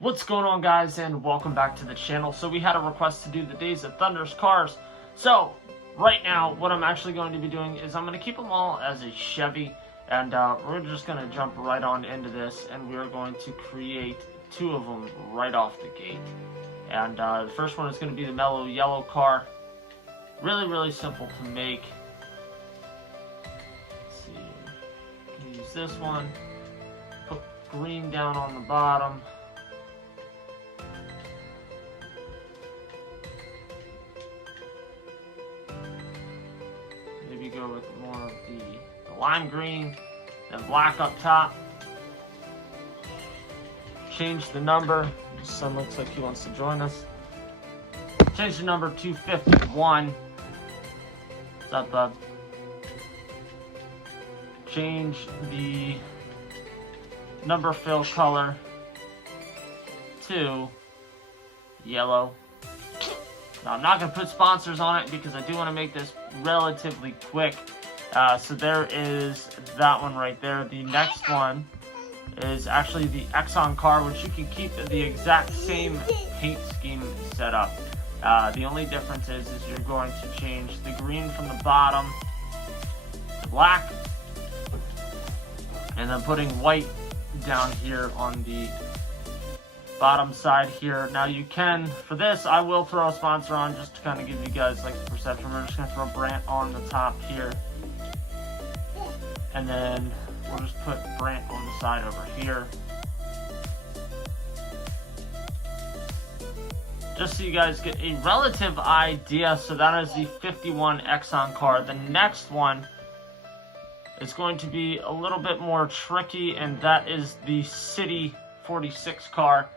What's going on, guys, and welcome back to the channel. So we had a request to do the Days of Thunder's cars. So right now what I'm actually going to be doing is I'm going to keep them all as a Chevy, and we're just going to jump right on into this, and we're going to create two of them right off the gate. And the first one is going to be the mellow yellow car. Really simple to make. Let's see, you can use this one, put green down on the bottom. Maybe go with more of the lime green, then black up top. Change the number. Son looks like he wants to join us. Change the number to 51. What's up, bub? Change the number fill color to yellow. Now, I'm not going to put sponsors on it because I do want to make this relatively quick. So there is that one right there. The next one is actually the Exxon car, which you can keep the exact same paint scheme set up. The only difference is you're going to change the green from the bottom to black, and then putting white down here on the bottom side here. Now you can, for this, I will throw a sponsor on just to kind of give you guys like the perception. We're just going to throw Brant on the top here, and then we'll just put Brant on the side over here, just so you guys get a relative idea. So that is the 51 Exxon car. The next one is going to be a little bit more tricky, and that is the City 46 car.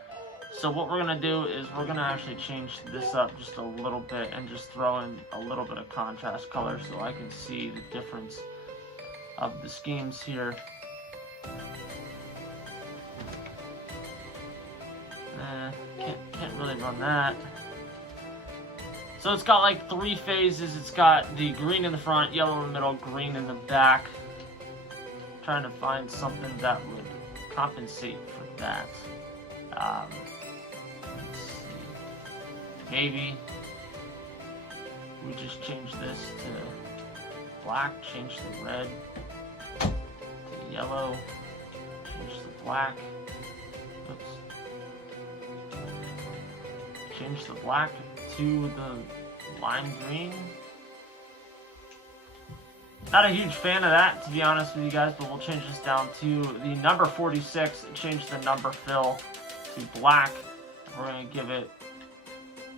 So what we're going to do is we're going to actually change this up just a little bit and just throw in a little bit of contrast color so I can see the difference of the schemes here. Can't really run that. So it's got like 3 phases. It's got the green in the front, yellow in the middle, green in the back. I'm trying to find something that would compensate for that. Let's see. Maybe we just change this to black, change the red to yellow, change the black. Oops. Change the black to the lime green. Not a huge fan of that, to be honest with you guys, but we'll change this down to the number 46 and change the number fill to black. We're going to give it,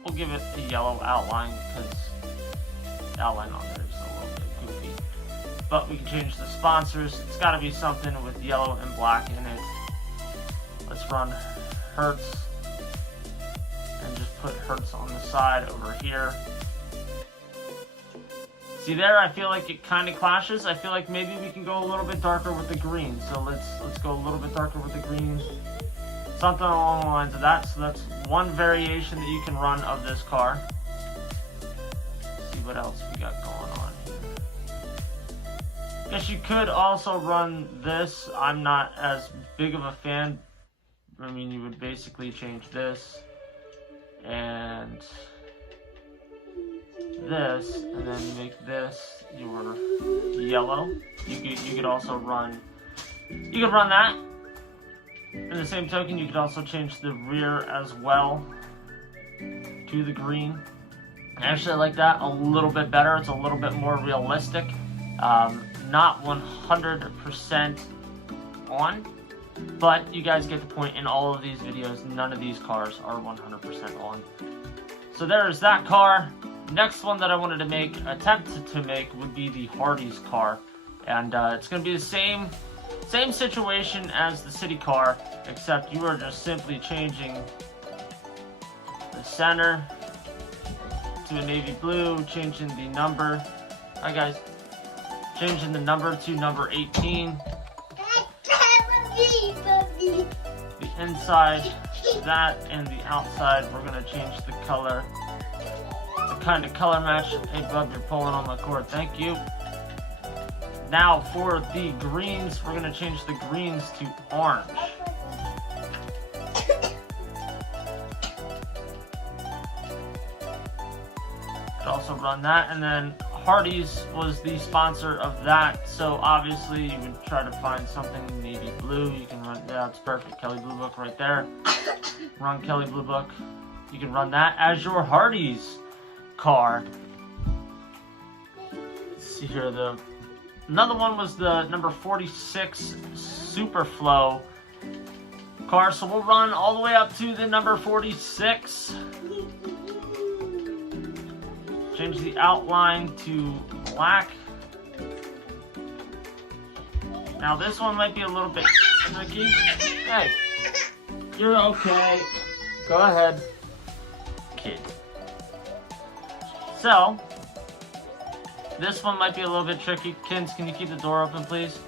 we'll give it a yellow outline because the outline on there is a little bit goofy. But we can change the sponsors. It's got to be something with yellow and black in it. Let's run Hertz and just put Hertz on the side over here. See there, I feel like it kind of clashes. I feel like maybe we can go a little bit darker with the green. So let's go a little bit darker with the green. Something along the lines of that. So that's one variation that you can run of this car. Let's see what else we got going on here. Guess you could also run this. I'm not as big of a fan. I mean, you would basically change this and this, and then make this your yellow. You could also run, you could run that. In the same token, you could also change the rear as well to the green. I actually like that a little bit better. It's a little bit more realistic. Not 100% on, but you guys get the point. In all of these videos, none of these cars are 100% on. So there's that car. Next one that I wanted to attempt to make would be the Hardee's car, and it's going to be the same situation as the City car, except you are just simply changing the center to a navy blue, changing the number. Hi guys, changing the number to number 18. The inside that, and the outside we're going to change the color. Kind of color match. Hey bub, you're pulling on my cord, thank you. Now for the greens, we're going to change the greens to orange. could also run that. And then Hardee's was the sponsor of that, so obviously you would try to find something navy blue. You can run, that's perfect, Kelly Blue Book right there. Run Kelly Blue Book. You can run that as your Hardee's car. Let's see here, another one was the number 46 Superflow car, so we'll run all the way up to the number 46. Change the outline to black. Now this one might be a little bit tricky. Hey, you're okay. Go ahead, kid. So, this one might be a little bit tricky. Kins, can you keep the door open, please?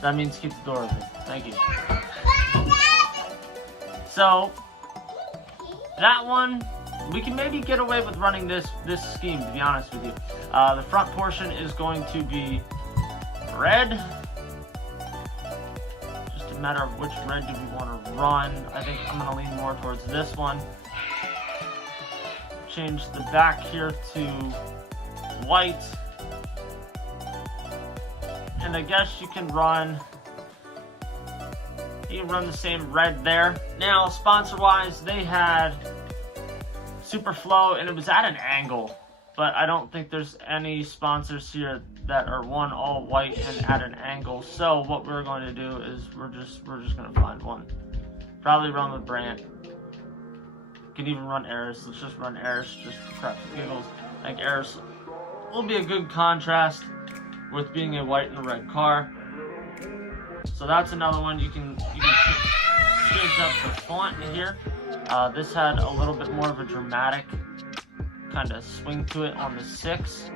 That means keep the door open. Thank you. So, that one, we can maybe get away with running this scheme, to be honest with you. The front portion is going to be red. Just a matter of which red do we want to run. I think I'm going to lean more towards this one. Change the back here to white. And I guess you can run the same red there. Now, sponsor-wise, they had Superflow, and it was at an angle, but I don't think there's any sponsors here that are one all white and at an angle. So what we're going to do is we're just going to find one. Probably run with Brant. Can even run Eris. Let's just run Eris just for crap and giggles. I think Eris will be a good contrast with being a white and a red car. So that's another one. You can change up the font here. This had a little bit more of a dramatic kind of swing to it on the 6.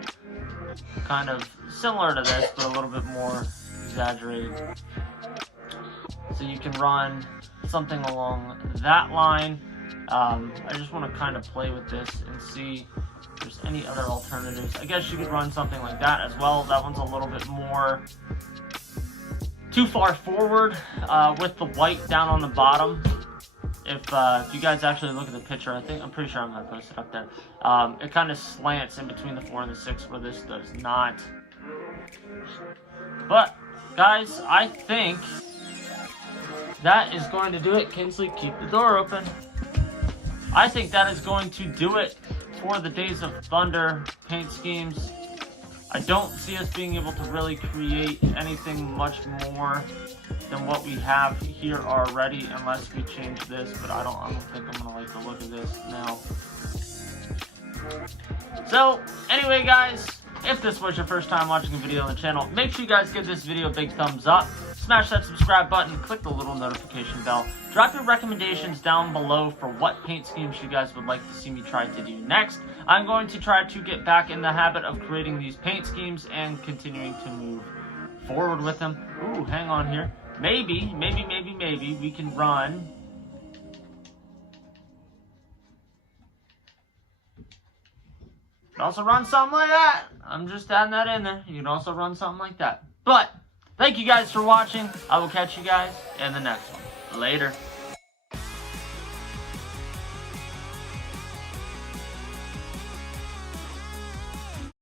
Kind of similar to this, but a little bit more exaggerated. So you can run something along that line. I just want to kind of play with this and see if there's any other alternatives. I guess you could run something like that as well. That one's a little bit more too far forward with the white down on the bottom. If you guys actually look at the picture, I'm pretty sure I'm going to post it up there. It kind of slants in between the 4 and the 6 where this does not. But, guys, I think that is going to do it. Kinsley, keep the door open. I think that is going to do it for the Days of Thunder paint schemes. I don't see us being able to really create anything much more than what we have here already, unless we change this, but I don't think I'm gonna like the look of this now. So, anyway guys, if this was your first time watching a video on the channel, make sure you guys give this video a big thumbs up, smash that subscribe button, click the little notification bell, drop your recommendations down below for what paint schemes you guys would like to see me try to do next. I'm going to try to get back in the habit of creating these paint schemes and continuing to move forward with them. Ooh, hang on here. Maybe we can run. You can also run something like that. I'm just adding that in there. You can also run something like that. But, thank you guys for watching. I will catch you guys in the next one. Later.